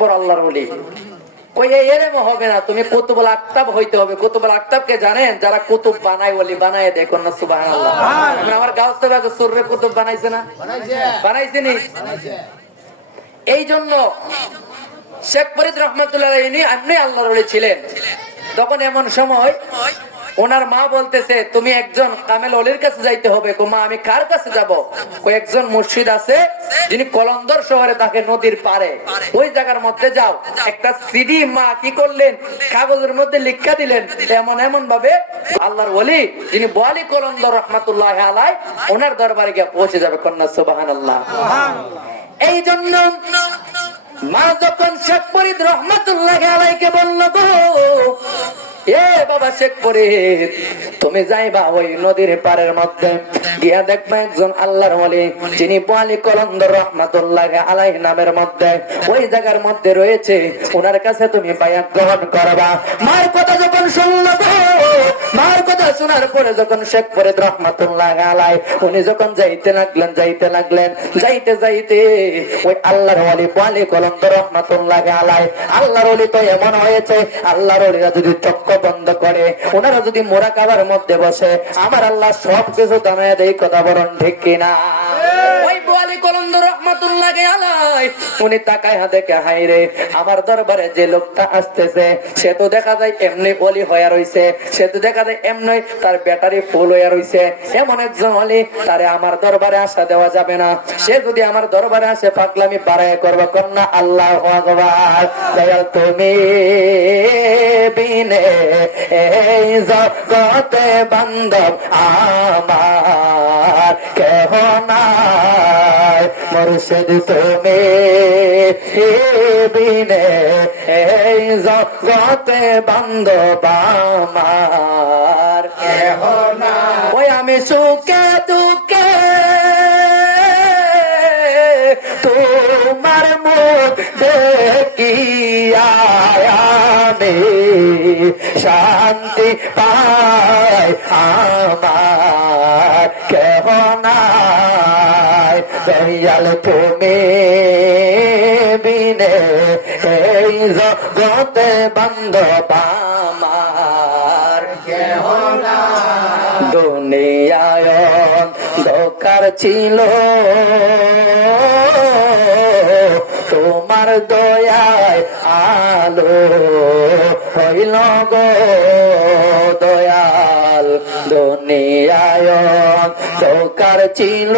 বড় আল্লাহর ওলি। ওই এরম হবে না, তুমি কুতুবুল আকতাব হইতে হবে। কুতুবুল আকতাবকে জানেন? যারা কুতুব বানায়, ওলি বানায়, দেখুন না সুবহানাল্লাহ। আমার গাউস বাগে সুররে কুতুব বানাইছে না? বানাইছে নি? এই জন্য শেখ ফরিদ রহমাতুল্লাহ আলাইহি আপনি আল্লাহর ওলি ছিলেন। তখন এমন সময় ওনার মা বলতেছে, তুমি একজন কামেল ওলির কাছে যাইতে হবে। মা, আমি কার কাছে যাব? একজন মুর্শিদ আছে যিনি কলন্দর শহরে থাকে, নদীর পারে, ওই জায়গার মধ্যে যাও। একটা সিডি মা কি করলেন, কাগজের মধ্যে লিখা দিলেন, এমন এমন ভাবে আল্লাহর ওলি যিনি বোয়ালি কলন্দর রহমাতুল্লাহ আলাইহি, ওনার দরবারে গিয়ে পৌঁছে যাবে। কন্যা সুবহানাল্লাহ। এই জন্য মা যখন শেখ ফরিদ রহমাতুল্লাহ আলাইহিকে বলল, গো এ বাবা শেখ ফরিদ, তুমি যাইবা ওই নদীর পাড়ের মধ্যে গিয়া দেখবা একজন আল্লাহর ওলি যিনি বোয়ালি কলন্দর রহমাতুল্লাহ আলাইহি নামের মধ্যে ওই জায়গার মধ্যে রয়েছে, ওনার কাছে তুমি বায়াত গ্রহণ করবা। মার কথা যখন শুনলো, মার কথা শোনার পরে যখন শেখ ফরিদ রহমাতুল্লাহ আলাইহি উনি যখন যাইতে লাগলেন যাইতে যাইতে ওই আল্লাহর ওলি বোয়ালি কলন্দর রহমাতুল্লাহ আলাইহি, আল্লাহর ওলি তো এমন হয়েছে, আল্লাহর ওলিরা যদি চক্ষু বন্ধ করে, ওনারা যদি মুরাকাবার মধ্যে বসে, আমার আল্লাহ সবকিছু জানায় দেয়। কথা বলেন ঠিক কিনা? ওই বোয়ালি কলন্দর রহমাতুল্লাহ আলাইহি উনি তাকায় দেখে, হাই রে, আমার দরবারে যে লোকটা আসতেছে সে তো দেখা যায় এমনি ওলি হয়ে রইছে, সে তো দেখা যায় এমনি তার ব্যাটারি ফুল হয়ে রইছে। এমন একজন ওলি, তারে আমার দরবারে আসা দেওয়া যাবে না। সে যদি আমার দরবারে আসে, পাগলামি বাড়ায় করবে। কন্যা আল্লাহু আকবার। দয়াল তুমি বিনে এই জগতে বান্ধব আমার কেহ নাই, মুর্শিদ তুমি বিনে এই জগতে বান্ধব আমার কেহ নাই। ওই আমি সুখে দুঃখে তোমার মুখ দেখিয়া আমি শান্তি পাই, আমার কেহ নাই। দয়াল তুমি বিনে এই জগতে বান্ধব আমার কেহ নাই। দুনিয়ায় দরকার ছিল তোমার দয়ায় আলো হইল গো দয়াল। দুনিয়ায় দরকার ছিল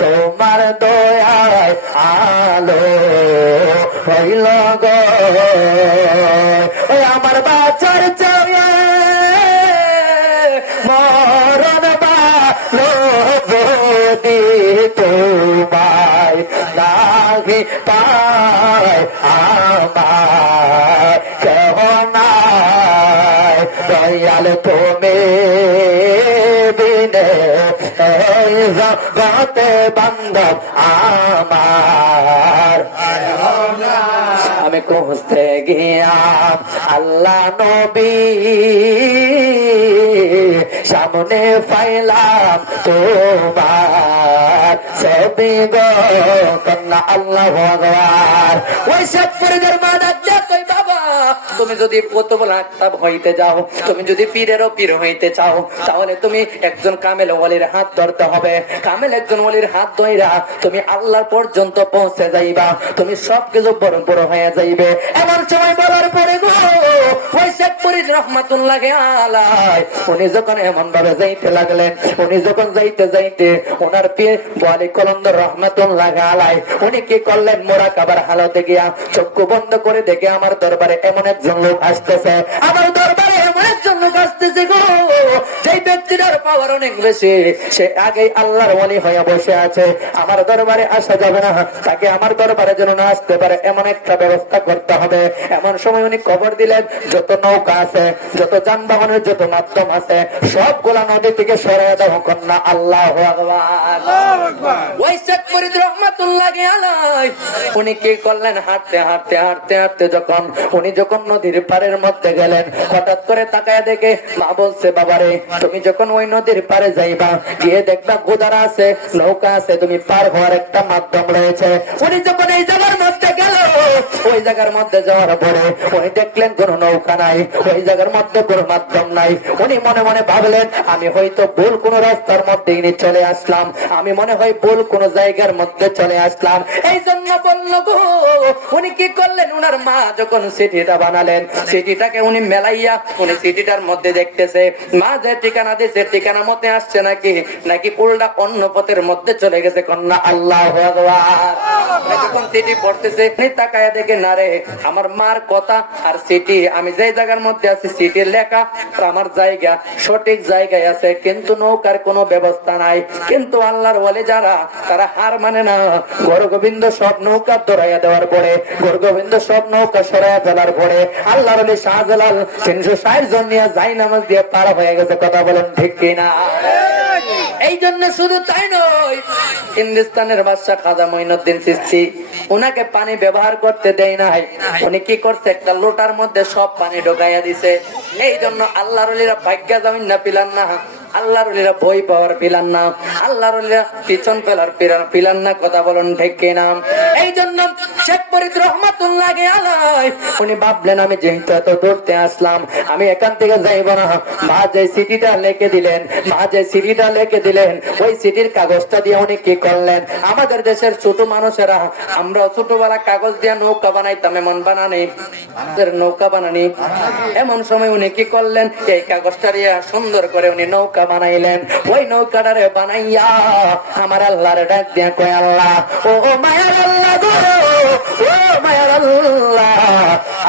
তোমার দয়ায় আলো হইল গো। আমার বাচ্চার চাইয়ে মরণ ভালো যদি তোমায় লাগি পায়, আমার কেহ নাই। দয়াল তুমি বিনে এই জগতে বান্ধব আমার। আমি খুঁজতে গিয়া আল্লাহ নবী, সামনে পাইলাম তোমার ছবি গো। কন্যা আল্লাহু আকবার। ওই শেখ ফরিদের মা ডাকতে কই, বাবা তুমি যদি কুতুবুল আকতাব হইতে যাও, তুমি যদি পীরেরও পীর হইতে চাও, তাহলে তুমি একজন কামেল ওলির হাত ধরতে হবে। কামেল একজন ওলির হাত ধইরা তুমি আল্লাহ পর্যন্ত পৌঁছে যাইবা, তুমি সবকিছু বড় হয়ে যাইবে। এমন সময় বলার পরে গো ওই শেখ ফরিদ রহমাতুল্লাহ আলাইহি উনি যখন এমন ভাবে যাইতে লাগলেন, উনি যখন যাইতে যাইতে ওনার পীর বোয়ালি কলন্দর রহমাতুল্লাহ আলাইহি উনি কি করলেন, মুরাকাবার হালতে গিয়া চক্ষু বন্ধ করে দেখে আমার দরবারে এমন একজন লোক আসতেছে, আমার দরবারে এমন একজন লোক আসতেছে গো, যেই ব্যক্তিটার পাওয়ার অনেক বেশি, সে আগেই আল্লাহর ওলি হয়ে বসে আছে। আমার দরবারে আসা যাবে না, তাকে আমার দরবারে যেন না আসতে পারে এমন একটা ব্যবস্থা করতে হবে। এমন সময় উনি খবর দিলেন, যত নৌকা আছে, যত যানবাহনের যত মাধ্যম আছে, সবগুলা নদী থেকে সরিয়ে দাও। কন্যা আল্লাহু আকবার। ওই শেখ ফরিদ রহমাতুল্লাহ আলাইহি উনি কি করলেন, হাঁটতে হাঁটতে যখন উনি নদীর পাড়ের মধ্যে গেলেন, হঠাৎ করে পারে তাকায়া দেখে মা বলছে, বাবারে তুমি যখন ওই নদীর পারে যাইবা গিয়ে দেখবা গোদারা আছে, নৌকা আছে, তুমি পার হওয়ার একটা মাধ্যম রয়েছে। উনি যখন এই জায়গার মধ্যে গেল, ওই জায়গার মধ্যে যাওয়ার পরে উনি দেখলেন কোন নৌকা নাই, ওই জায়গার মধ্যে কোন মাধ্যম নাই। উনি মনে মনে ভাবলেন, আমি হয়তো ভুল কোন রাস্তার মধ্যে চলে আসলাম, আমি মনে হয় ভুল কোন জায়গার মধ্যে চলে আসলাম। এই জন্য বললো গো, উনি কি করলেন, উনার মা যখন সিটিটা বানালেন, সিটিটাকে উনি মেলাইয়া উনি সিটিটার মধ্যে দেখতেছে মা যে ঠিকানা দিয়েছে ঠিকানা মতে আসছে নাকি নাকি পুলটা অন্য পথের মধ্যে চলে গেছে। কন্যা আল্লাহু আকবার। যখন সিটি পড়তেছে উনি তাকায়া দেখে, না রে, আমার মার কথা আর সিটি, আমি যে জায়গার মধ্যে আছি সিটির লেখা আমার জায়গা সঠিক জায়গায় আছে, কিন্তু নৌকার কোনো ব্যবস্থা নাই। কিন্তু আল্লাহর ওয়ালি যারা, তারা হার মানে না। গোবিন্দ সব নৌকা ধরাইয়া দেওয়ার পরে, গোবিন্দ সব নৌকা সরাইয়া ফেলার পরে আল্লাহর ওয়ালি শাহজালাল 360 জন নিয়ে যাই নামাজ দিয়ে পার হয়ে গেছে। কথা বলেন ঠিক কিনা? এই জন্য শুধু তাই নয়, হিন্দুস্তানের বাদশা খাজা মঈনুদ্দিন চিশতি উনাকে পানি ব্যবহার করতে দেয় নাই। উনি কি করছে, একটা লোটার মধ্যে সব পানি ঢোকাইয়া দিছে। এই জন্য আল্লাহর ওলিরা ভাগ্য জামিন না পিলান না, আল্লাহর ওলিরা বই পাওয়ার পিলান না, আল্লাহর ওলিরা পিছন ফেলার পিলান না। কথা বলুন ঠিক কিনা? এই জন্য শেখ ফরিদ রহমাতুল্লাহ আলাইহি উনি ভাবলেন, আমি যেহেতু এত দূরতে আসলাম, আমি এখান থেকে যাইব না। মা যে সিটিটা লিখে দিলেন, মা যে সিটিটা লিখে দিলেন, ওই সিটির কাগজটা দিয়ে উনি কি করলেন, আমাদের দেশের ছোট মানুষেরা আমরা ছোটবেলা কাগজ দিয়ে নৌকা বানাইতাম, এমন বানানি নৌকা বানানি। এমন সময় উনি কি করলেন, এই কাগজটা দিয়ে সুন্দর করে উনি নৌকা বানাইলেন। ওই নৌকাটারে বানাইয়া আমার আল্লাহর ডাক দিয়া কয়, আল্লাহ ও মায়ার আল্লাহ গো, ও মায়ার আল্লাহ,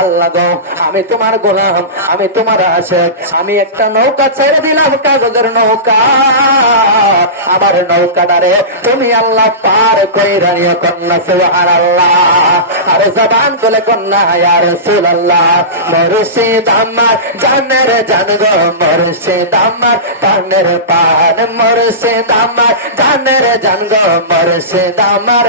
আল্লাহ গো, আমি তোমার গোলাম, আমি তোমার আশিক, আমি একটা নৌকা ছেড়ে দিলাম, কাগজের নৌকা, আমার নৌকাটারে তুমি আল্লাহ পার কইরা নিও। কন্যা সুবহানাল্লাহ। আরে জবান খুলে কন্যা ইয়া রাসূলুল্লাহ। মুর্শিদ আমার জানের জান গো, মুর্শিদ আমার প্রাণের প্রাণ, মুর্শিদ আমার জানের জান গো, মুর্শিদ আমার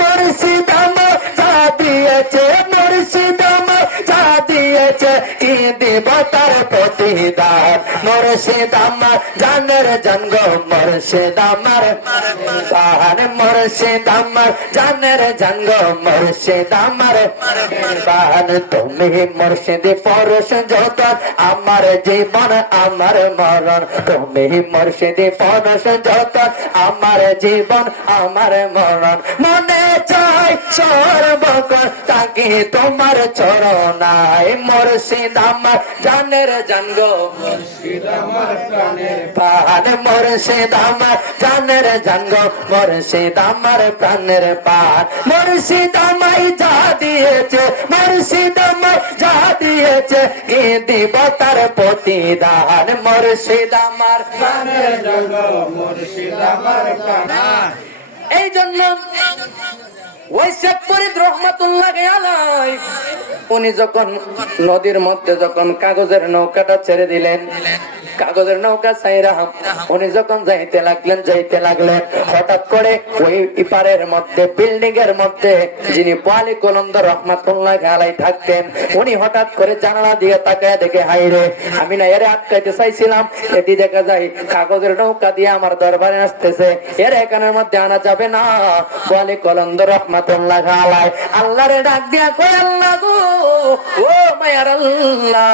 মুর্শিদ আমার যা দিয়েছে, মুর্শিদ আমার যা দিয়েছে, কি দিব তার প্রতিদান। মুর্শিদ আমার জানের জান গো, মুর্শিদ আমার প্রাণ, মুর্শিদ আমার জানের জান গো, মুর্শিদ আমার প্রাণ। তুমি মুর্শিদ পরশ যত আমার জীবন আমার মরণ, তুমি মুর্শিদ পরশ যত আমার জীবন আমার মরণ। মনে চাই সর্বক্ষণ তাকে তোমার চরণায়, মুর্শিদ আমার জানের জান গো, মুর্শিদ আমার প্রাণের প্রাণ, মুর্শিদ আমার জানের জান গো, মুর্শিদ আমার প্রাণের প্রাণ। মুর্শিদ আমায় যা দিয়েছে, মুর্শিদ আমায় যা দিয়েছে, কি দিব তার প্রতিদান। মুর্শিদ আমার প্রাণের জান গো, মুর্শিদ আমার প্রাণ। এই জন্য ওই শেখ ফরিদ রহমাতুল্লাহ আলাইহি উনি যখন নদীর মধ্যে যখন কাগজের নৌকাটা ছেড়ে দিলেন, কাগজের নৌকা ছাইরা উনি যখন যাইতে লাগলেন, হঠাৎ করে ওই ইপারের মধ্যে বিল্ডিং এর মধ্যে যিনি ওয়ালি কলন্দর রহমাতুল্লাহ আলাইহি থাকতেন, উনি হঠাৎ করে জানালা দিয়ে তাকায় দেখে, হাই রে, আমি না এর আটকাইতে চাইছিলাম, এটি দেখা যায় কাগজের নৌকা দিয়ে আমার দরবারে আসতেছে, এর এখানের মধ্যে আনা যাবে না। ওয়ালি কলন্দর রহমাতুল্লাহ আলাইহি আল্লাহরে ডাক দিয়া কয়, আল্লাহ গো, ও মায়ার আল্লাহ,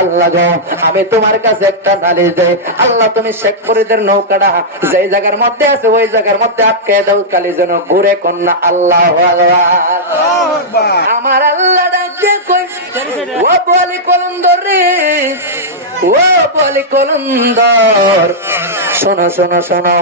আল্লাহ গো, আমি তোমার কাছে একটা নালিশ দেই, আল্লাহ তুমি শেখ ফরিদের নৌকাটা যেই জায়গার মধ্যে আছে ওই জায়গার মধ্যে আটকে দাও, কালি যেন ঘুরে। কন্যা আল্লাহু আকবার। আমার আল্লাহ ডাক দিয়ে কই, ও ওয়ালি কলন্দর রে, ও ওয়ালি কলন্দর, শোনো শোনো শোনো,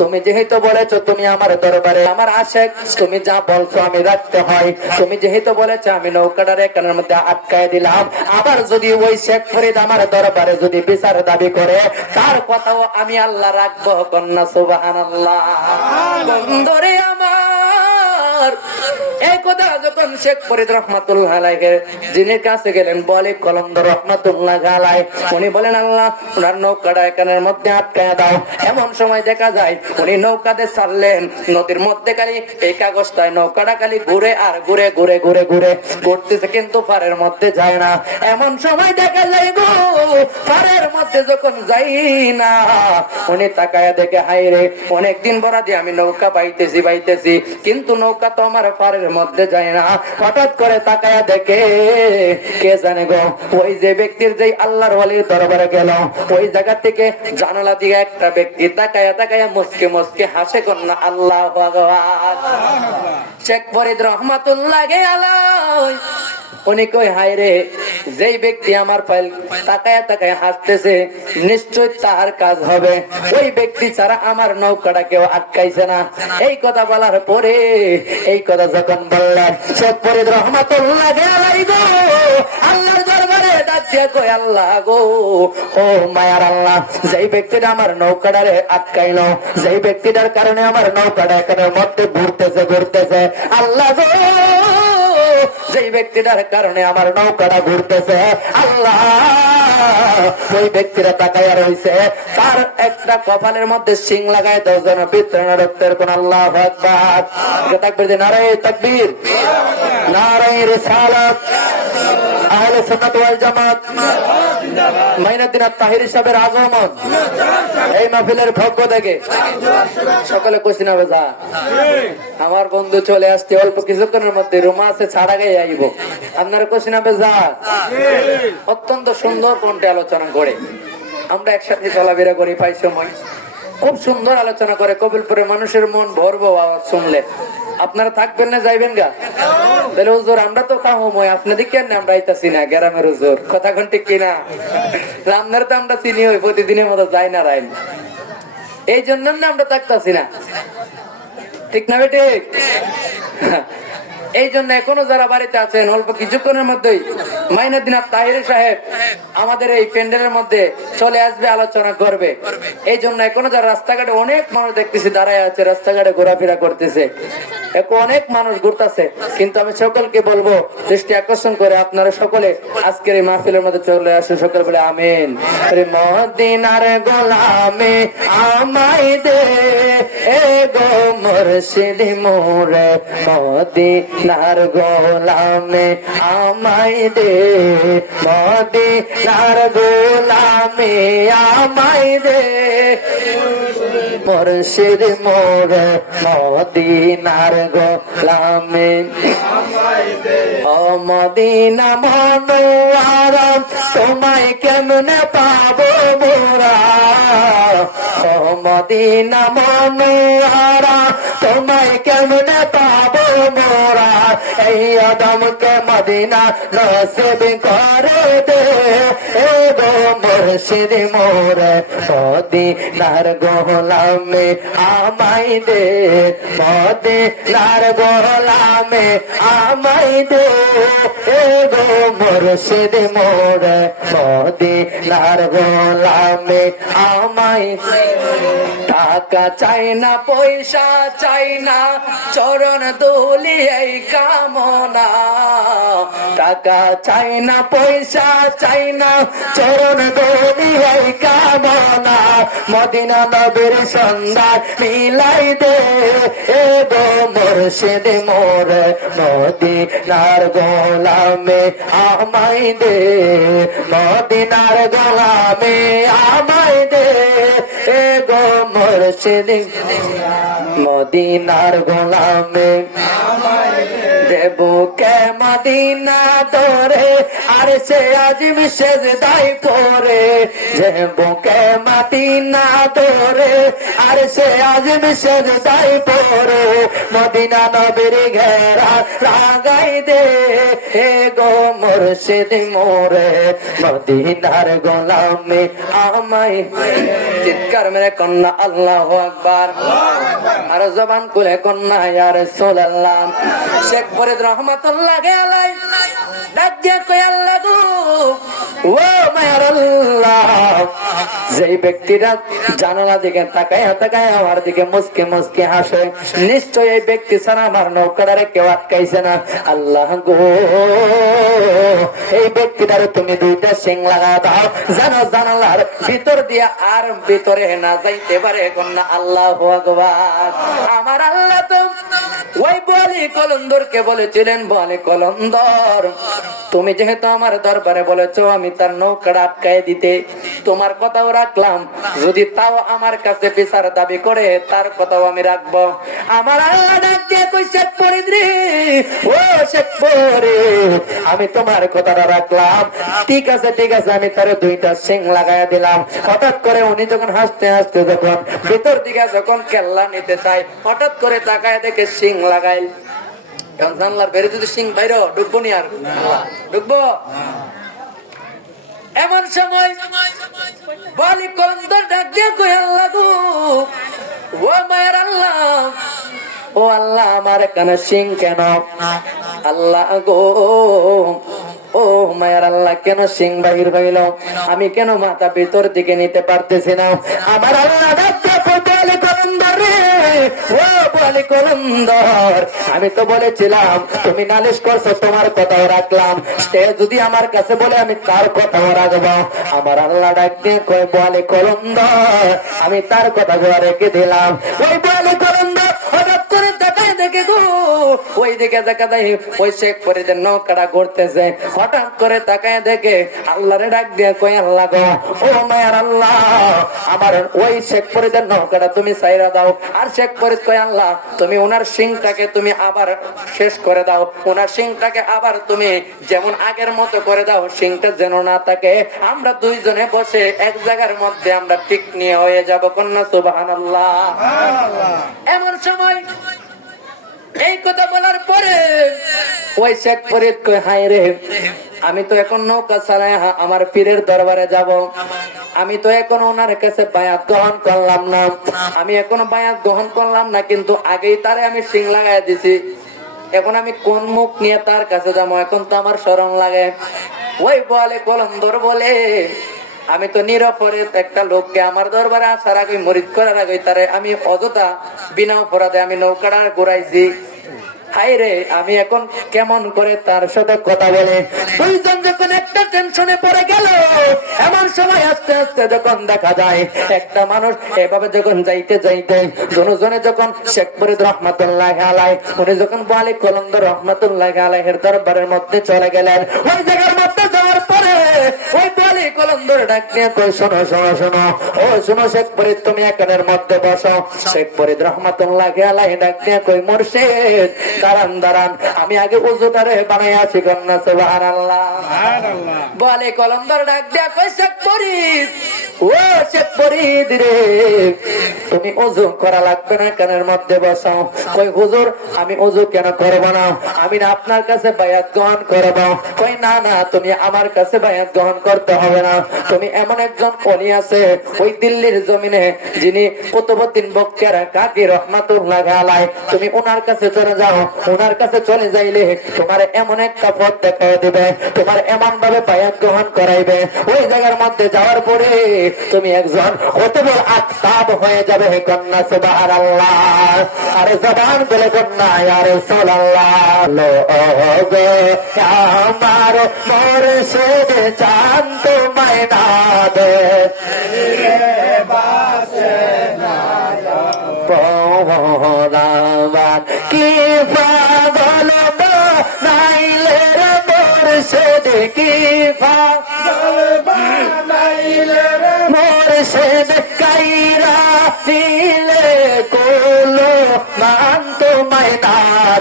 তুমি যেহেতু বলেছো তুমি আমার দরবারে আমার আশিক, তুমি যা বলছো আমি রাখতে হয়। তুমি যেহেতু বলেছো আমি নৌকাটার এখানের মধ্যে আটকায় দিলাম, আবার যদি ওই শেখ ফরিদ আমার দরবারে যদি বিচার দাবি করে, তার কথাও আমি আল্লাহ রাখবো। কন্যা সুবহানাল্লাহ। বন্ধুরে আমার, এই কথা যখন শেখ ফরিদ রহমাতুল্লাহ আলাইহি যিনির কাছে গেলেন বলে কলন্দর রহমাতুল্লাহ আলাইহি উনি বলেন আল্লাহ ওনার নৌকাটা এখানের মধ্যে আটকায় দাও। এমন সময় দেখা যায় উনি নৌকাতে ছাড়লেন, নদীর মধ্যে খালি এই কাগজটায় নৌকাটা খালি ঘুরে আর ঘুরে ঘুরে ঘুরে ঘুরে ঘুরতেছে, কিন্তু পারের মধ্যে যায় না। এমন সময় দেখা যায় গো পারের মধ্যে যখন যাই না, উনি তাকায়া দেখে হাই রে অনেকদিন বড়া দিয়ে আমি নৌকা বাইতেছি কিন্তু নৌকা তো আমার পারের মধ্যে যায় না। হঠাৎ করে তাকায়া দেখে কে জানে গো ওই যে ব্যক্তির যেই আল্লাহর ওয়ালির দরবারে গেল, ওই জায়গা থেকে জানালা দিয়ে একটা ব্যক্তি তাকায়া তাকায়া মুসকে মুসকে হাসে কন্যা আল্লাহ ভগবান। শেখ ফরিদ রহমাতুল্লাহ আলাইহি উনি কই হায় রে যেই ব্যক্তি আমার ফাইল তাকায়া তাকায়া হাসতেছে নিশ্চয় তার কাজ হবে, ওই ব্যক্তি ছাড়া আমার নৌকাটা কেউ আটকাইছে না। এই কথা বলার পরে এই কথা যখন বললেন শেখ ফরিদ রহমাতুল্লাহ আলাইহি গো আল্লাহর দরবারে ডাক দিয়া কই আল্লাহ গো ও মায়ার আল্লাহ, যেই ব্যক্তিটা আমার নৌকাটারে আটকাইলো, যেই ব্যক্তিটার কারণে আমার নৌকাটা এখানের মধ্যে ঘুরতেছে আল্লাহ গো, যেই ব্যক্তিটার কারণে আমার নৌকাটা ঘুরতেছে আল্লাহ, ওই ব্যক্তিরা তাকায়া রয়েছে, তার একটা কপালের মধ্যে শিং লাগায় 10 জন পিতৃণা রক্তের কোন আল্লাহু আকবার। তাকবীর দিন, নারায়ে তাকবীর, নারায়ে রিসালাত, আহলে সুন্নাত ওয়াল জামাত, মাইনুদ্দিন আত-তাহিরি সাহেবের আগমন এই মাহফিলের ভাগ্য দেখে সকলে খুশি না বেজা। আমার বন্ধু চলে আসছে অল্প কিছুক্ষণের মধ্যে, রুমা আছে ছাড়া গিয়ে আইব। আপনারা খুশি না বেজা? অত্যন্ত সুন্দর কোনটি আলোচনা করে আমরা একসাথে চলাফেরা করি, পাই সময় খুব সুন্দর আলোচনা করে। কবিলপুরে মানুষের মন ভরবো আওয়াজ শুনলে। আপনারা থাকবেন না যাইবেন গা? তাহলে হুজুর আমরা তো কামই আপনাদের কেন আমরা আইতাছি না, গ্রামের হুজুর কথা কোন ঠিক কিনা? আপনারা তো আমরা চিনি ওই প্রতিদিনের মতো যাই না রাইন, এই জন্য না আমরা থাকতাছি না, ঠিক না বেটে? এই জন্য এখনো যারা বাড়িতে আছেন অল্প কিছুক্ষণের মধ্যেই মাইনুদ্দিন আত-তাহিরি সাহেব আমাদের এই প্যান্ডেলের মধ্যে চলে আসবে, আলোচনা করবে। এই জন্য এখনো যারা রাস্তাঘাটে অনেক মানুষ দেখতেছি দাঁড়ায় আছে, রাস্তাঘাটে ঘোরাফেরা করতেছে, এখন অনেক মানুষ ঘুরতেছে, কিন্তু আমি সকলকে বলবো দৃষ্টি আকর্ষণ করে আপনারা সকলে আজকের এই মাহফিলের মধ্যে চলে আসেন। সকল বলে আমিন। মদিনার গোলামে আমায় দে এ গো মুর্শিদ মোরে, মদিনার গোলামে আমায় দে, মদিনার গোলামে আমায় দে মুর্শিদ মোরে, মদিনার গোলামে ও মদিনা মনোয়ারা তোমায় কেমনে পাবো মোরা, ও মদিনা মনোয়ারা তোমায় কেমনে পাবো মোরা, এই আদমকে মদিনা নসিব করে দে এ গো মুর্শিদ মোরে, মদিনার গোলামে আমায় দে, মদিনার গোলামে আমায় দে এ গো মুর্শিদ মোরে, মদিনার গোলামে আমায়। টাকা চাই না পয়সা চাই না চরণ দুলি এই কামনা, টাকা চাই না পয়সা চাই না চরণ দুলি এই কামনা, মদিনা নবীর সন্ধান মিলাই দে এ গো মুর্শিদ মোরে, মদিনার গোলামে আমায় দে, মদিনার গোলামে আমায় দে এ গো মুর্শিদ, মদিনার গোলামে দেবো কে মদিনা তোরে আর সে আজিম সেজদাই পড়ে, দেবো কে মদিনা তোরে আর সে আজিম সেজদাই পড়ে, মদিনা নবীর ঘেরা লাগাই দে হে গো মুর্শিদ মোরে, মদিনার গোলামে আমায়। চিৎকার মেরে কন্যা আল্লাহু আকবার, আর জবান খুলে কন্যা ইয়া রাসূলুল্লাহ। শেখ ফরিদ রহমাতুল্লাহ আলাইহি ডাক দিয়ে কই আল্লাহ গো ও মায়ার আল্লাহ, যেই ব্যক্তিরা জানালা দিকে তাকায় তাকায় আমার দিকে মুসকে মুসকে হাসে, নিশ্চয় এই ব্যক্তি ছাড়া আমার নৌকাটারে কেউ আটকাইছে না। আল্লাহ গো এই ব্যক্তিটারে তুমি দুইটা শিং লাগা দাও, যেন জানালার ভিতর দিয়ে আর ভিতরে না যাইতে পারে। কন্যা আল্লাহু আকবার। আমার আল্লাহ তো ওই বলি কলন্দরকে বলেছিলেন, বলি কলন্দর তুমি যেহেতু আমার দরবারে বলেছো আমি তার নৌকাটা আটকায় দিতে, তোমার কথাও রাখলাম, যদি তাও আমার কাছে বিচার দাবি করে তার কথাও আমি রাখবো। আমার আল্লাহ ডাক দিয়ে কই শেখ ফরিদ রে, ও শেখ ফরিদ আমি তোমার কথাটা রাখলাম, ঠিক আছে ঠিক আছে, আমি তার দুইটা শিং লাগাইয়া দিলাম। হঠাৎ করে উনি যখন হাসতে হাসতে যখন ভিতর দিকে যখন কেল্লা নিতে চাই, হঠাৎ করে তাকায় দেখে শিং লাগাইল। জানলার বেড়ে যদি সিং বাইর ঢুকবো নি, আর ঢুকবো। এমন সময় বলি কলন্দর ডাক দিয়ে কই আল্লাহ গো ও মায়ের আল্লাহ, ও আল্লাহ আমার কানে সিং কেন? আল্লাহ গো ও মায়ের আল্লাহ কেন সিং বাহির হইল? আমি কেন মাথা ভিতর দিকে নিতে পারতেছি না? আমার আল্লাহ ডাক দিয়ে বলি কলন্দর রে, ও বলি কলন্দর আমি তো বলেছিলাম তুমি নালিশ করছো, তোমার কথাও রাখলাম, সে যদি আমার কাছে বলে আমি তার কথাও রাখবো। আমার আল্লাহ ডাক দিয়ে কই বলি কলন্দর আমি তার কথা রেখে দিলাম। ওই বলি কলন্দর হঠাৎ করে দেখায় দেখে গো ওই দিকে দেখা দেয় ওই শেখ ফরিদের নৌকাটা ঘুরতেছে, হঠাৎ করে তাকায় দেখে আল্লাহরে ডাক দিয়ে কই আল্লাহ গো ও মায়ার আল্লাহ আমার ওই শেখ ফরিদের নৌকাটা তুমি সাইরা দাও। আর শেখ ফরিদ কই আল্লাহ তুমি ওনার সিংটাকে তুমি আবার শেষ করে দাও, ওনার সিংটাকে আবার তুমি যেমন আগের মতো করে দাও, সিংটা যেন না থাকে, আমরা দুইজনে বসে এক জায়গার মধ্যে আমরা ঠিক নিয়ে হয়ে যাব। কন্যা সুবহানাল্লাহ। এমন সময় এই কথা বলার পরে ওই শেখ ফরিদ কই হায় রে, আমি তো এখন নৌকা চালাই আমার পীরের দরবারে যাব, আমি তো এখন ওনার কাছে বায়াত গ্রহণ করলাম না, আমি এখনো বায়াত গ্রহণ করলাম না, কিন্তু আগেই তারে আমি সিং লাগাই দিছি, এখন আমি কোন মুখ নিয়ে তার কাছে যাবো? এখন তো আমার শরম লাগে। ওই বলে কলন্দর বলে আমি তো নিরপরাধ একটা লোককে আমার দরবারে আসার আগে মরিদ করার আগে তারে আমি অযথা বিনা অপরাধে আমি নৌকাটা ঘুরাইছি, হাই রে আমি এখন কেমন করে তার সাথে কথা বলে? দুইজন যখন একটা টেনশনে পড়ে গেল, এমন সময় আস্তে আস্তে যখন দেখা যায় একটা মানুষ এভাবে যখন যাইতে যাইতে দুজনে যখন শেখ ফরিদ রহমাতুল্লাহ আলাইহি উনি যখন বলি কলন্দর রহমাতুল্লাহ আলাইহির দরবারের মধ্যে চলে গেলেন, ওই জায়গার মধ্যে যাওয়ার পরে ওই বলি কলন্দর ডাক দিয়ে কই শোনো শোনো শোনো, ও শোনো শেখ ফরিদ তুমি এখানের মধ্যে বসো। শেখ ফরিদ রহমাতুল্লাহ আলাইহি ডাক দিয়ে কই মুর্শিদ দাঁড়ান দাঁড়ান, আমি আগে উযুটারে বানাই আছি। কন্যা সুবহানাল্লাহ। বলে কলন্দর ডাক দিয়া কই শেখ ফরিদ, ও শেখ ফরিদ রে তুমি ওযু করা লাগবে না, কানের মধ্যে বসাও। কই হুজুর আমি ওযু কেন করব না, আমি না আপনার কাছে বায়াত গ্রহণ করব। কই না না তুমি আমার কাছে বায়াত গ্রহণ করতে হবে না, তুমি এমন একজন ওলি আছে ওই দিল্লির জমিনে যিনি কুতুবউদ্দিন বক্তিয়ার কাকি রহমাতুল্লাহ আলাইহি, তুমি ওনার কাছে চলে যাও, ওনার কাছে চলে যাইলে তোমার এমন একটা পথ দেখায় দিবে, তোমার এমন ভাবে বায়াত গ্রহণ করাইবে, ওই জায়গার মধ্যে যাওয়ার পরে তুমি একজন কুতুবুল আকতাব হয়ে যাবে। কন্যা সুবহানাল্লাহ। আরে জবান বলে কন্যা ইয়া রাসূলুল্লাহ। লো গো আমার মুর্শিদ চাঁদ তোমায় না দে বাসে না পহরাবান কি পাগল নাইলে রে মুর্শিদ কি পাগল নাইলে রে মুর্শিদ কাইরা দিলে কোলো মান তোমায় না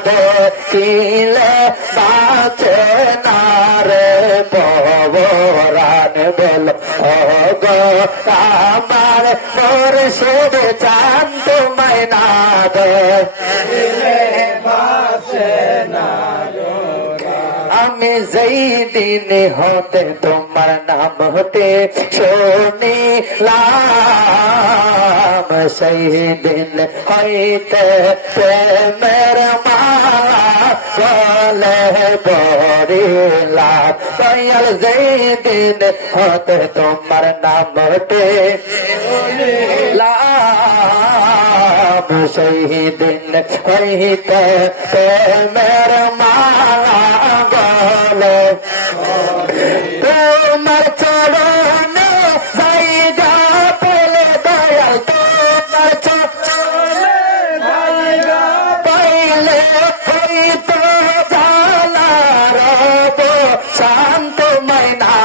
দেখিলে বাঁচে না রে পহরান বল ও গো আমার মুর্শিদ চাঁদ তোমায় না দেখিলে বাঁচে না। আমি যেই দিন হতে তোমার নাম হতে শুনিলাম, সেই দিন হইতে প্রেমের মালা চলে পড়িলাম দয়াল যেই দিন হতে তোমার নামতে সেই দিন হইতে প্রেমের মালা গলে তোমার চরণে জায়গা পেলে দয়াল তোমার চরণে জায়গা পাইলে হইতে জালা রব শান্ত ময়না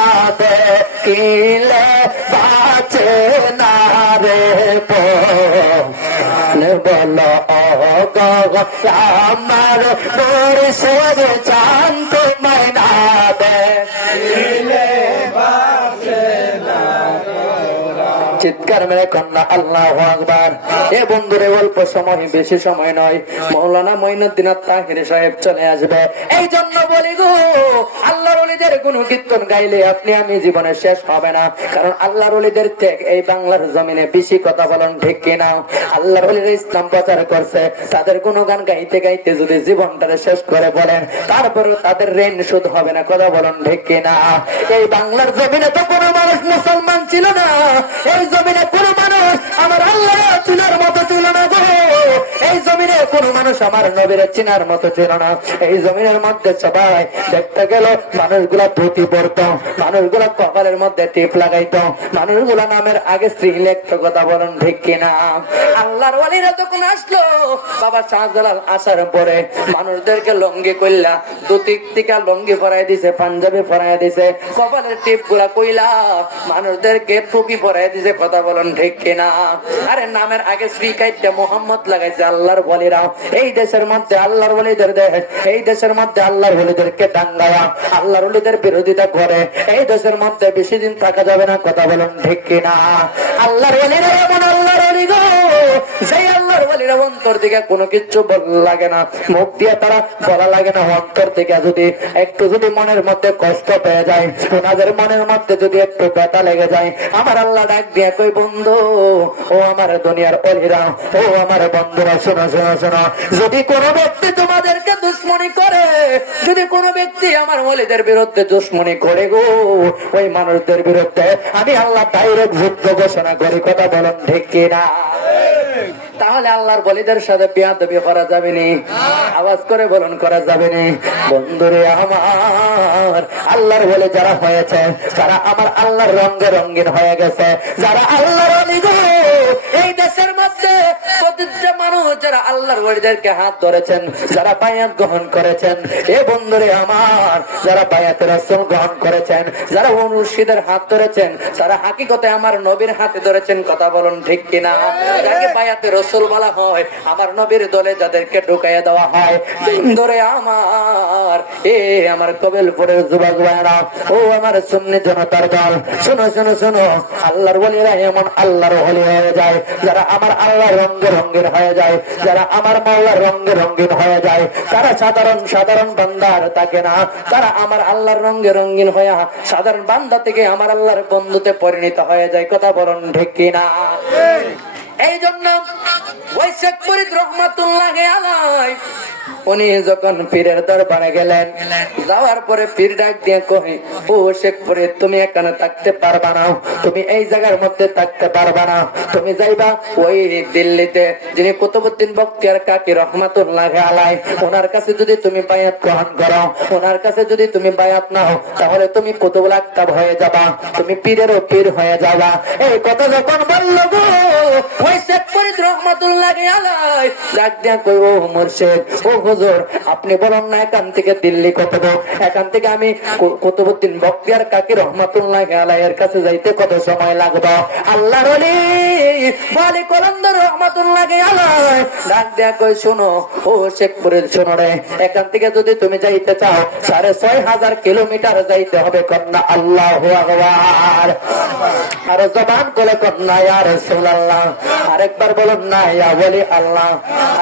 দেখিলে বাঁচে না রে বলো আমার মুর্শিদ শান্ত ময়না দেখিলে চিৎকার মেরে কন্যা আল্লাহু আকবার। এ বন্ধুরে অল্প সময় বেশি সময় নয়, মাওলানা মঈনুদ্দিন তাহির সাহেব চলে আসবে। এই জন্য বলি গো, আল্লাহর ওলিদের গুণ কীর্তন গাইলে আপনি আমি জীবনে শেষ হবে না। কারণ আল্লাহর ওলিদের ত্যাগ এই বাংলার জমিনে বেশি কথা বলেন ঠিক কিনা? আল্লাহর ওলিরা ইসলাম প্রচার করছে, তাদের গুণগান গাইতে গাইতে যদি জীবনটারে শেষ করে বলেন, তারপরে তাদের ঋণ শোধ হবে না। কথা বলেন ঠিক কিনা? এই বাংলার জমিনে তো কোনো মানুষ মুসলমান ছিল না, এই জমিনে কোনো মানুষ আমার আল্লাহ চিনার মতো ছিল না গো। এই জমিনে কোনো মানুষ আমার নবীর চিনার মতো ছিল না। এই জমিনের মধ্যে সবাই দেখতে গেল মানুষগুলা ধুতি পরত, মানুষগুলা কপালের মধ্যে টিপ লাগাইতো, মানুষগুলা নামের আগে স্ত্রী লিখত। কথা বলেন ঠিক কিনা? আল্লাহর ওয়ালিরা যখন আসলো, বাবা শাহজালাল আসার পরে মানুষদেরকে লঙ্গি কইলা, ধুতি টিকা লঙ্গি পরাই দিছে, পাঞ্জাবি পরাই দিছে, কপালের টিপ গুলা কইলা মানুষদেরকে টুপি পরাই দিছে। কথা বলেন ঠিক কিনা? আরে নামের আগে শ্রী কাইতে মোহাম্মদ লাগাইছে আল্লাহর ওয়ালিরা। এই দেশের মধ্যে আল্লাহর ওয়ালিদের দেশ, এই দেশের মধ্যে আল্লাহর ওয়ালিদেরকে দাঙ্গায়া আল্লাহর ওয়ালিদের বিরোধিতা করে এই দেশের মধ্যে বেশি দিন থাকা যাবে না। কথা বলেন ঠিক কিনা? আল্লাহর ওয়ালিরা এমন আল্লাহর ওয়ালি গো, সেই আল্লাহর ওয়ালিরা অন্তর থেকে কোনো কিছু বলা লাগে না, মুখ দিয়ে তারা বলা লাগে না। অন্তর থেকে যদি একটু যদি মনের মধ্যে কষ্ট পেয়ে যায়, ওনাদের মনের মধ্যে যদি একটু ব্যথা লেগে যায়, আমার আল্লাহ ডাক দিয়ে কই, বন্ধু ও আমার দুনিয়ার ওলিরা, ও আমার বন্ধুরা, শোনো শোনো শোনো, যদি কোনো ব্যক্তি তোমাদেরকে দুশ্মনী করে, যদি কোনো ব্যক্তি আমার ওলিদের বিরুদ্ধে দুশ্মনী করে গো, ওই মানুষদের বিরুদ্ধে আমি আল্লাহ ডাইরেক্ট যুদ্ধ ঘোষণা করি। কথা বলেন ঠিক কিনা? তাহলে আল্লাহর ওলিদের সাথে বেয়াদবি করা যাবে না। আওয়াজ করে বলুন, করা যাবে না। বন্ধুরে আমার, আল্লাহর ওলি যারা হয়েছে, যারা আমার আল্লাহর রঙে রঙিন হয়ে গেছে, যারা আল্লাহর ওলি গো, এই দেশের মধ্যে প্রতিটা মানুষ যারা আল্লাহর ওলিদেরকে হাত ধরেছেন, যারা বায়াত গ্রহণ করেছেন, এ বন্ধুরে আমার, যারা বায়াতের রাসূল গ্রহণ করেছেন, যারা মুর্শিদের হাত ধরেছেন, তারা হাকিকতে আমার নবীর হাতে ধরেছেন। কথা বলুন ঠিক কিনা? যাকে বায়াতের রাসূল বলা হয়, আমার নবীর দলে যাদেরকে ঢুকাইয়া দেওয়া হয়। ধরে আমার আমার কবিলপুরের যুবক ভাইরা, ও আমার সুন্নি জনতার দল, শোনো শোনো শোনো, আল্লাহর ওলিরা এমন আল্লাহর ওলি হয়ে যায় যারা আমার আল্লাহর রঙে রঙিন হয়ে যায়, যারা আমার মাওলার রঙে রঙিন হয়ে যায়। তারা সাধারণ সাধারণ বান্দার থাকে না, তারা আমার আল্লাহর রঙে রঙিন হয়ে সাধারণ বান্দা থেকে আমার আল্লাহর বন্ধুতে পরিণত হয়ে যায়। কথা বলুন ঠিক কিনা? এই জন্য ওই শেখ ফরিদ রহমাতুল্লাহি আলাইহি উনি যখন পীরের দরবারে গেলেন, যাওয়ার পরে পীর ডাক দিয়ে কহে, ও শেখ ফরিদ, তুমি এখানে থাকতে পারবা না, তুমি এই জায়গার মধ্যে থাকতে পারবা না, তুমি যাইবা ওই দিল্লিতে যিনি কুতুবউদ্দিন বখতিয়ার কাকি রহমাতুল্লাহি আলাইহি, ওনার কাছে যদি তুমি বায়াত গ্রহণ করো, ওনার কাছে যদি তুমি বায়াত নাও, তাহলে তুমি কুতুবুল আকতাব হয়ে যাবা, তুমি পীরেরও পীর হয়ে যাবা। এই কথা যখন বলল গো, ওই শেখ ফরিদ রহমাতুল্লাহি আলাইহি ডাক দিয়া কই, ও মুর্শিদ, ও হুজুর, আপনি বলুন না এখান থেকে দিল্লি কত দূর? এখান থেকে আমি কুতুবউদ্দিন বখতিয়ার কাকি রহমাতুল্লাহি আলাইহির কাছে যাইতে কত সময় লাগবে? আল্লাহর ওলি ওয়ালি কলন্দর রহমাতুল্লাহি আলাইহি ডাক দিয়া কই, শোনো ও শেখ ফরিদ, শোনো রে, এখান থেকে যদি তুমি যাইতে চাও ৬৫০০ কিলোমিটার যাইতে হবে। কন্যা আল্লাহু আকবার। আর জবান করে কন্যা ইয়া রাসূলুল্লাহ। আরেকবার বলুন না ইয়া ওলি আল্লাহ।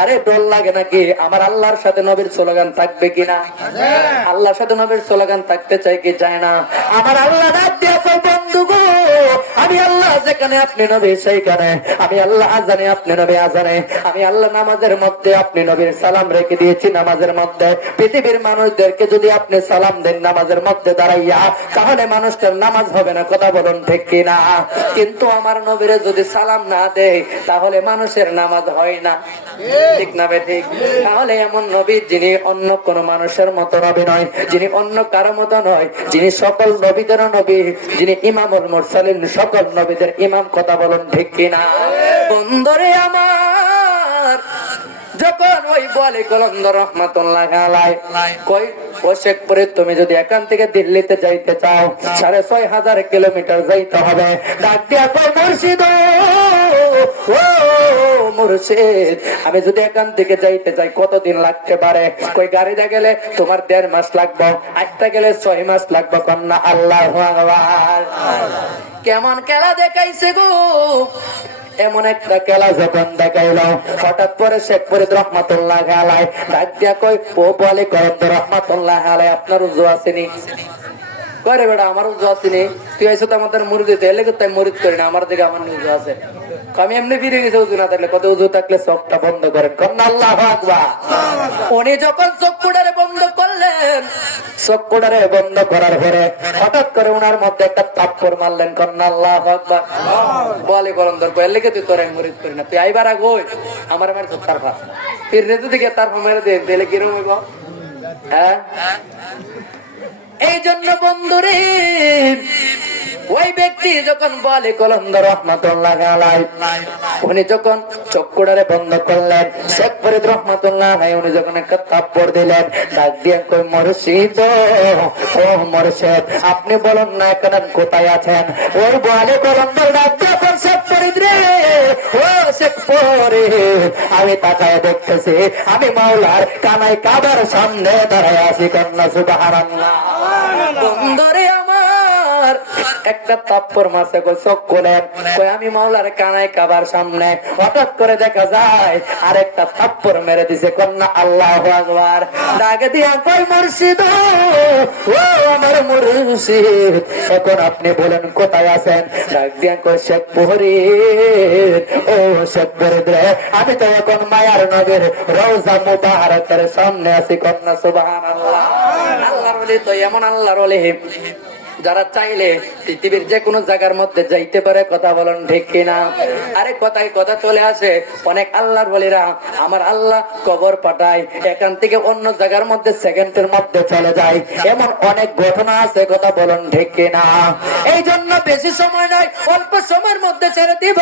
আরে ডর লাগে নাকি? আমার আল্লাহর সাথে নবীর স্লোগান থাকবে কিনা? আল্লাহর সাথে নবীর স্লোগান থাকতে চাই কি চায় না? আমার আল্লাহ ডাক দিয়ে কই, বন্ধু গো, আমি আমি আল্লাহ যেখানে আপনি নবী সেইখানে, আমি আল্লাহ আজানে আপনি নবী আজানে, আমি আল্লাহ নামাজের মধ্যে আপনি নবীর সালাম রেখে দিয়েছি নামাজের মধ্যে। পৃথিবীর মানুষদেরকে যদি আপনি সালাম দেন নামাজের মধ্যে দাঁড়াইয়া, তাহলে মানুষটার নামাজ হবে না, কথা বলুন ঠিক কিনা? কিন্তু আমার নবীরে যদি সালাম না দেয় তাহলে মানুষের নামাজ হয় না, ঠিক না ঠিক? তাহলে এমন নবী যিনি অন্য কোন মানুষের মতো নবী নয়, যিনি অন্য কারো মতো নয়, যিনি সকল নবীদের নবী, যিনি ইমামুল মুরসালিন, সকল নবীদের ইমাম, কথা বলুন ঠিক কিনা? বন্ধুরে আমার, যখন ওই বলে কলন্দর রহমাতুল্লাহ আলাইহি কই ও শেখপুরে তুমি যদি এখান থেকে দিল্লিতে যাইতে চাও 6,500 কিলোমিটার যাইতে হবে। ডাক দিয়া কই মুর্শিদ, ও মুর্শিদ, আমি যদি এখান থেকে যাইতে চাই কতদিন লাগতে পারে? কই গাড়িতে গেলে তোমার 1.5 মাস লাগবে, আসতে গেলে 6 মাস লাগবে। কন্যা আল্লাহু আকবার। কেমন খেলা দেখাইছে গো! এমন একটা খেলা যখন দেখাইলো, হঠাৎ করে শেখ ফরিদ রহমাতুল্লাহ আলাইহি ডাক দিয়া কই ও বলে কলন্দর রহমাতুল্লাহ আলাইহি আপনার উযু আসেনি? করে বেটা আমার উযু আসেনি, তুই আইছো তো আমাদের মুরিদ দিতে, এলে তাই মুরিদ করি না, আমার দিকে আমার উযু আছে। আমি এমনি ফিরে গেছি উযু না থাকলে, কত উযু থাকলে চোখটা বন্ধ করেন। কন্যা আল্লাহু আকবার। উনি যখন চোখটারে বন্ধ করলেন, চোখটারে বন্ধ করার পরে হঠাৎ করে ওনার মধ্যে একটা থাপ্পড় মারলেন। কন্যা আল্লাহু আকবার। বলে কলন্দর কই এলে তুই তোর মুরিদ করি না, তুই আইবার আগ হই আমার আমার তার ভাত ফির রেতু দিকে তার মেরে দে দিলে কিরম হইব? হ্যাঁ, এই জন্য বন্ধুরে ওই ব্যক্তি যখন বলে কলন্দর রহমাতুল্লাহ আলাইহি উনি যখন চক্ষুটারে বন্ধ করলেন, শেখ ফরিদ রহমাতুল্লাহ আলাইহি উনি যখন একটা থাপ্পড় দিলেন, ডাক দিয়ে কই মুর্শিদ, ও মুর্শিদ আপনি বলুন না এখন কোথায় আছেন? ওই বলে কলন্দর ডাক দিয়ে কই শেখ ফরিদ রে, ও শেখ ফরিদ, আমি তাকায় দেখতেছি আমি মাওলার কানায় কাবার সামনে দাঁড়ায় আছি। কন্যা সুবহানাল্লাহ। বন্ধুরে আমার, একটা থাপ্পড় মাসে কই চোখ খুলেন, কই আমি মাওলার কানায় কাবার সামনে। হঠাৎ করে দেখা যায় আরেকটা থাপ্পড় মেরে দিছে। কন্যা আল্লাহু আকবার। ডাক দিয়া কই মুর্শিদ, ও আমার মুর্শিদ এখন আপনি বলেন কোথায় আছেন? ডাক দিয়া কই শেখ ফরিদ, ও শেখ ফরিদ রে, আমি তো এখন মায়ার নবীর রওজা মুবারকের সামনে আছি। কন্যা সুবহানাল্লাহ। আল্লাহর ওলি তো এমন আল্লাহর ওলি যারা চাইলে পৃথিবীর যে কোনো জায়গার মধ্যে যাইতে পারে, কথা বলেন ঠিক কিনা? আরে কথায় কথা চলে আসে, অনেক আল্লাহর ওলিরা আমার আল্লাহ কবর পাঠায়, এখান থেকে অন্য জায়গার মধ্যে সেকেন্ডের মধ্যে চলে যায়, এমন অনেক ঘটনা আছে, কথা বলেন ঠিক কিনা? এই জন্য বেশি সময় নয়, অল্প সময়ের মধ্যে ছেড়ে দিব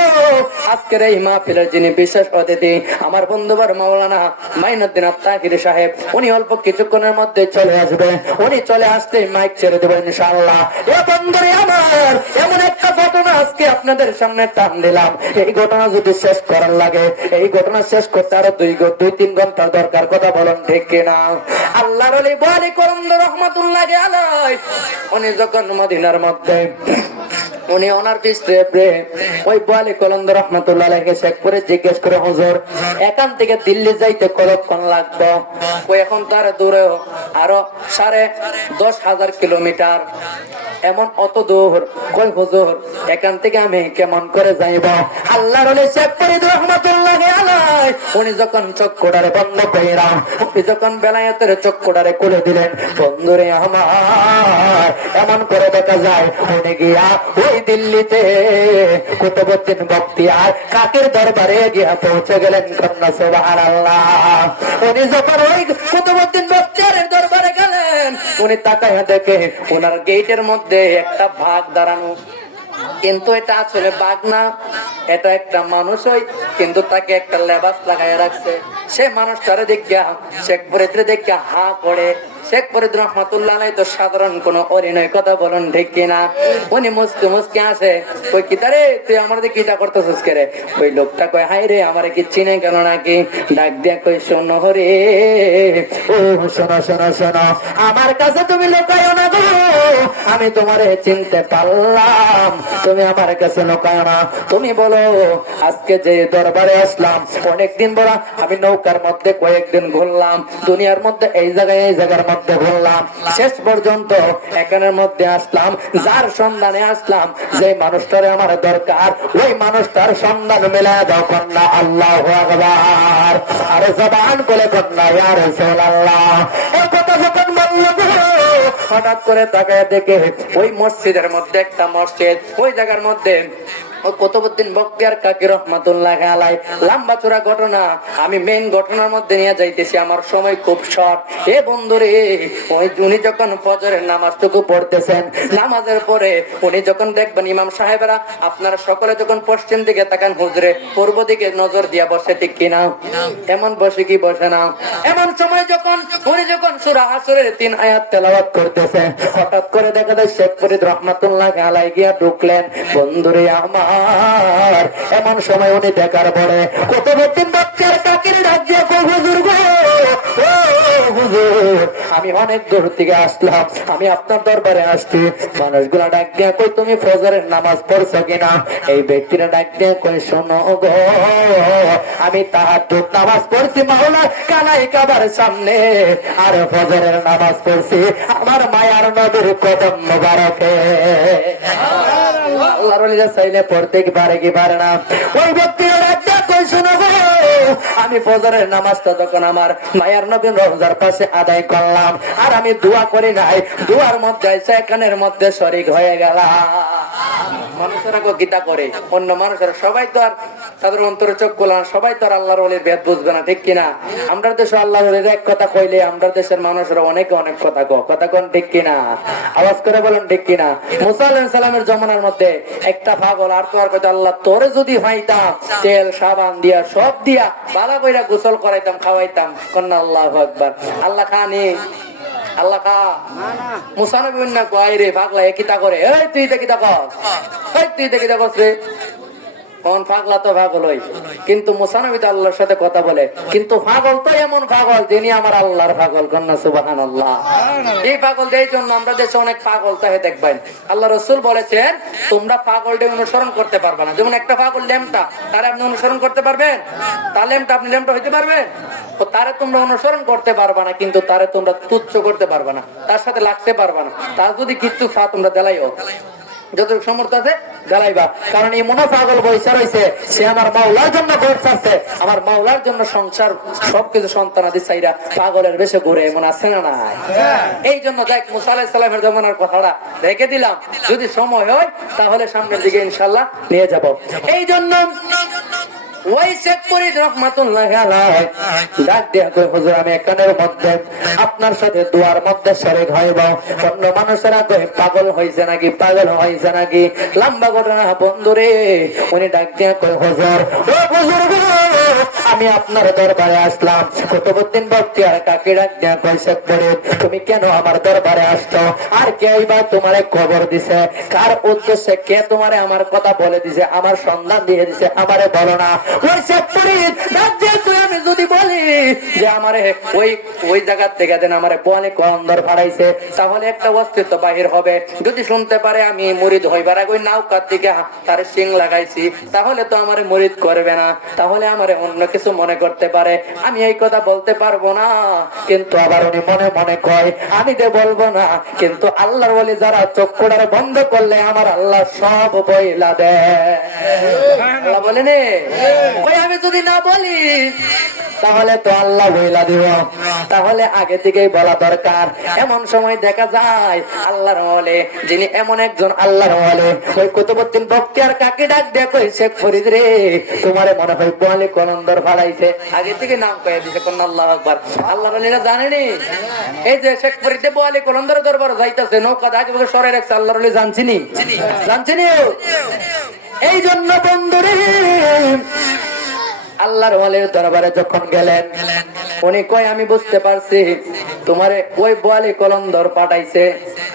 আজকের এই মাহফিলের যিনি বিশেষ অতিথি আমার বন্ধুবার মাওলানা মাইনুদ্দিন আত্তাহির সাহেব, উনি অল্প কিছুক্ষণের মধ্যে চলে আসবে। উনি চলে আসতে মাইক ছেড়ে দেবেন ইনশাআল্লাহ। এ বন্ধুরে আমার, এমন একটা ঘটনা আজকে আপনাদের সামনে টান দিলাম, এই ঘটনা যদি শেষ করার লাগে, এই ঘটনা শেষ করতে আরো 2-3 ঘন্টার দরকার, কথা বলেন ঠিক কিনা? আল্লাহর ওলি বলে কলন্দর রহমাতুল্লাহ আলাইহি উনি যখন মদিনার মধ্যে উনি ওনার পিছনে ওই বলে কলন্দর রহমাতুল্লাহ আলাইহি শেখপুরে জিজ্ঞেস করে, হুজুর এখান থেকে দিল্লি যাইতে কতক্ষণ লাগবে? ওই এখন তার দূরে আরো 10,500 কিলোমিটার, এমন অত দূর। কই হুজুর এখান থেকে আমি কেমন করে যাইব? আল্লাহর ওলি শেখ ফরিদ রহমাতুল্লাহ আলাইহি উনি যখন চক্ষুটারে বন্ধ কইরা, উনি যখন বেলায়েতের চক্ষুটারে খুলে দিলেন, বন্ধুরে আমার এমন করে দেখা যায় উনি গিয়া ওই দিল্লিতে কুতুবউদ্দিন বখতিয়ার কাকের দরবারে গিয়া পৌঁছে গেলেন। কন্যা সুবহানাল্লাহ। উনি যখন ওই কুতুবউদ্দিন বখতিয়ারের দরবারে গেলেন, উনি তাকায়া দেখে ওনার গেটের মধ্যে একটা বাঘ দাঁড়ানো, কিন্তু এটা আসলে বাঘ না, এটা একটা মানুষই, কিন্তু তাকে একটা লেবাস লাগাই রাখছে। সে মানুষটারে দেখিয়া শেখ ফরিদরে দেখিয়া হা করে। শেখ ফরিদ রহমাতুল্লাহ আলাইহি তো সাধারণ কোন অরিনয়, কথা বলেন ঠিক কিনা? উনি মুসকে মুসকে আসে, কই কিতারে তুই আমার দিকে কিটা করতেছিস কেরে? ওই লোকটা কয় হাই রে আমারে কি চিনে গেল নাকি? ডাক দিয়া কই শোনো রে, ও শোনো শোনো শোনো, আমার কাছে তুমি লুকায়ো না গো, আমি তোমারে চিনতে পারলাম, তুমি আমার কাছে লুকায়ো না। তুমি বলো আজকে যে দরবারে আসলাম, অনেকদিন বড় আমি নৌকার মধ্যে কয়েকদিন ঘুরলাম, দুনিয়ার মধ্যে এই জায়গার মধ্যে মধ্যে বললাম, শেষ পর্যন্ত এখানের মধ্যে আসলাম, যার সন্ধানে আসলাম, যে মানুষটারে আমার দরকার, ওই মানুষটার সন্ধান মেলা দাও কন্যা আল্লাহু আকবার। আর জবান বলে কন্যা ইয়া রাসূলুল্লাহ। এই কথা যখন বলল, হঠাৎ করে তাকায় দেখে ওই মসজিদের মধ্যে একটা মসজিদ, ওই জায়গার মধ্যে কুতুবউদ্দিন বখতিয়ার কাকি রহমাতুল্লাহ আলাই। লম্বা চূড়া ঘটনা, আমি মেইন ঘটনার মধ্যে নিয়ে যাইতেছি, আমার সময় খুব শর্ট। এ বন্ধুরে, ওই উনি যখন ফজরের নামাজটুকু পড়তেছেন, নামাজের পরে উনি যখন দেখবেন ইমাম সাহেবেরা আপনারা সকলে যখন পশ্চিম দিকে তাকান, হুজুরে পূর্ব দিকে নজর দিয়া বসে, ঠিক কিনা? এমন বসে কি বসে না? এমন সময় যখন উনি যখন সূরা আসরের 3 আয়াত তেলাওয়াত করতেছে, হঠাৎ করে দেখা যায় শেখ ফরিদ রহমাতুল্লাহ আলাই গিয়া ঢুকলেন। বন্ধুরে আমার, এমন সময় উনি দেখার পরে কুতুবউদ্দিন বখতিয়ার কাকির ডাক দিয়ে কই, হুজুর গো, ও হুজুর, আমি অনেক দূর থেকে আসলাম, আমি আপনার দরবারে আসছি। মানুষগুলা ডাক দিয়ে কই, তুমি ফজরের নামাজ পড়ছো কিনা? এই ব্যক্তিরা ডাক দিয়ে কই, শোনো গো, আমি তাহাজ্জুদ নামাজ পড়ছি মাওলা কালাই কাবার সামনে, আর ফজরের নামাজ পড়ছি আমার মায়ার নবীর কদম মোবারকে। আল্লাহর ওলিরা চাইলে পড়তে কি পারে কি পারে না? ওই ব্যক্তিরা ডাক দিয়ে কই, শোনো গো, আমি ফজরের নামাজটা যখন আমার মায়ার নবীর রওজার পাশে আদায় করলাম, আর আমি দোয়া করি নাই, দোয়ার মধ্যে এসে কানের মধ্যে শরীক হয়ে গেলাম। মানুষেরা গীতা করে, অন্য মানুষেরা সবাই তো আর তাদের অন্তরে চোখ খোলান, সবাই তো আর আল্লাহর ওলির ভেদ বুঝবে না, ঠিক কিনা? আমরা দেশে আল্লাহর ওলির এক কথা কইলে আমরা দেশের মানুষেরা অনেকে অনেক কথা কথা কোন, ঠিক কিনা? আওয়াজ করে বলেন ঠিক কিনা? মুসা আলাইহিস সালামের জমানার মধ্যে একটা পাগল আর তো আর কইতো, আল্লাহ তোরে যদি পাইতাম, তেল সাবান দিয়া সব দিয়া ভালো কইরা গোসল করাইতাম, খাওয়াইতাম। কন্যা আল্লাহু আকবার। আল্লাহ খানি, আল্লাহ খা মুসা নবী না কয় রে পাগলা এ কিতা করে, এই তুই দেখি দেখস, এই তুই দেখি দেখস রে। কোন পাগলা তো পাগল হই, কিন্তু মুসা নবী তো আল্লাহর সাথে কথা বলে, কিন্তু পাগল তো এমন পাগল যিনি আমার আল্লাহর পাগল। কন্যা সুবহানাল্লাহ। এই পাগল এই জন্য আমরা দেশে অনেক পাগল তাহে দেখবেন। আল্লাহ রাসূল বলেছেন, তোমরা পাগলকে অনুসরণ করতে পারবে না। যেমন একটা পাগল লেমটা, তারে আপনি অনুসরণ করতে পারবেন? তার লেমটা আপনি লেমটা হইতে পারবেন? তো তারে তোমরা অনুসরণ করতে পারবা না, কিন্তু তারে তোমরা তুচ্ছ করতে পারবা না, তার সাথে লাগতে পারবা না। তার যদি কিছু খা তোমরা দেলাইও, যতটুকু সমর্থ আছে জ্বালাইবা। কারণ এই মনে পাগল বৈশা রয়েছে, সে আমার মাওলার জন্য ঘুরছে, আমার মাওলার জন্য সংসার সবকিছু সন্তানাদি চাইরা পাগলের বেশে ঘুরে, এমন আছে না নাই? এই জন্য দেখ মুসা আলাইহিস সালামের জমানার কথাটা রেখে দিলাম, যদি সময় হয় তাহলে সামনের দিকে ইনশাআল্লাহ নিয়ে যাব। এই জন্য ওই শেখ ফরিদ রহমাতুল্লাহ আলাইহি ডাক দিয়া কই, হুজুর আমি এখানের মধ্যে আপনার সাথে দুয়ার মধ্যে শরীক হইব। অন্য মানুষেরা কই পাগল হইছে নাকি, পাগল হইছে নাকি। লম্বা ঘটনা বন্ধুরে, উনি ডাক দিয়া কই, হুজুর ও হুজুর গো, আমি আপনার দরবারে আসলাম। কুতুবউদ্দিন বখতিয়ার কাকি ডাক দিয়া কই, শেখ ফরিদ তুমি কেন আমার দরবারে আসছো? আর কে বা তোমারে খবর দিছে? কার উদ্দেশ্যে কে তোমারে আমার কথা বলে দিছে, আমার সন্ধান দিয়ে দিছে? আমারে বলো না। ওই শেখ ফরিদ ডাক দিয়া কই, আমি যদি বলি যে আমারে ওই ওই জায়গা থেকে দেন আমারে বোয়ালে কন্দর ফাড়াইছে, তাহলে একটা অস্তিত্ব বাহির হবে। যদি শুনতে পারে আমি মুরিদ হইবার আগে ওই নৌকার দিকে তার সিং লাগাইছি, তাহলে তো আমারে মুরিদ করবে না, তাহলে আমারে অন্য কিছু মনে করতে পারে। আমি এই কথা বলতে পারবো না, কিন্তু আবার উনি মনে মনে কয় আমি তো বলবো না, কিন্তু আল্লাহর ওলি যারা চোখ কোড়ারে বন্ধ করলে আমার আল্লাহ সব বইলা দেয়। আল্লাহ বলেন ওই আমি যদি না বলি তাহলে তো আল্লাহ বইলা দিব, তাহলে আগে থেকেই বলা দরকার। এমন সময় দেখা যায় আল্লাহর ওলি, যিনি এমন একজন আল্লাহর ওলি, ওই কুতুবউদ্দিন বখতিয়ার কাকি ডাক দিয়ে কই, শেখ ফরিদ রে তোমারে মনে হয় বোয়ালে কলন্দর ফাড়াইছে। আগে থেকে নাম কয়ে দিছে। কোন আল্লাহু আকবার। আল্লাহর ওলিরা জানেনি এই যে শেখ ফরিদ বোয়ালে কলন্দর দরবার যাইতাছে, নৌকা আগে বলে সরে রাখছে, আল্লাহর ওলি জানছিনি, জানছিনি। এই জন্য বন্ধুরে আল্লাহর ওলির দরবারে যখন গেলেন, উনি কয় আমি বুঝতে পারছি তোমারে ওই বোয়ালি কলন্দর পাঠাইছে,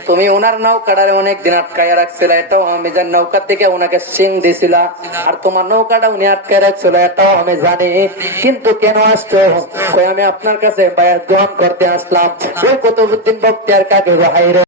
তুমি ওনার নৌকাটারে অনেক দিন আটকায় রাখছিল, এটাও আমি জানি। নৌকার থেকে ওনাকে সিং দিছিল, আর তোমার নৌকাটা উনি আটকায় রাখছিল, এটাও আমি জানি। কিন্তু কেন আসছো? কয় আমি আপনার কাছে বায়াত গ্রহণ করতে আসলাম। ওই কুতুবউদ্দিন বখতিয়ার কাকি ভাই